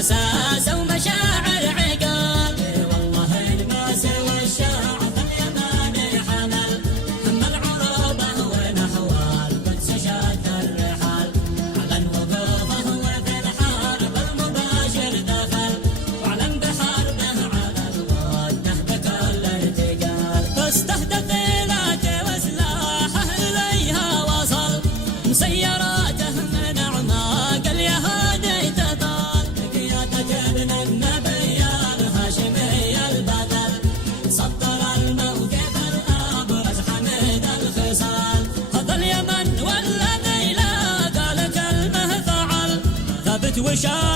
احساس ومشاعر عقال. والله الماس والشاع في اليمن حمل هم العروبه ونحو القدس شد الرحال. اعلن وقوفه وفي الحرب المباشر دخل، واعلن بحربه على الوجه بكل ارتجال. فاستهدف إلاته وسلاحه اليها وصل، مسيراته من اعماق اليهود تطال. بقيادة ابن النبي الهاشمي البطل، سطر الموقف الابرز حميد الخصال. هذا اليمن والذي لا قال كلمه فعل، ثبت وشاع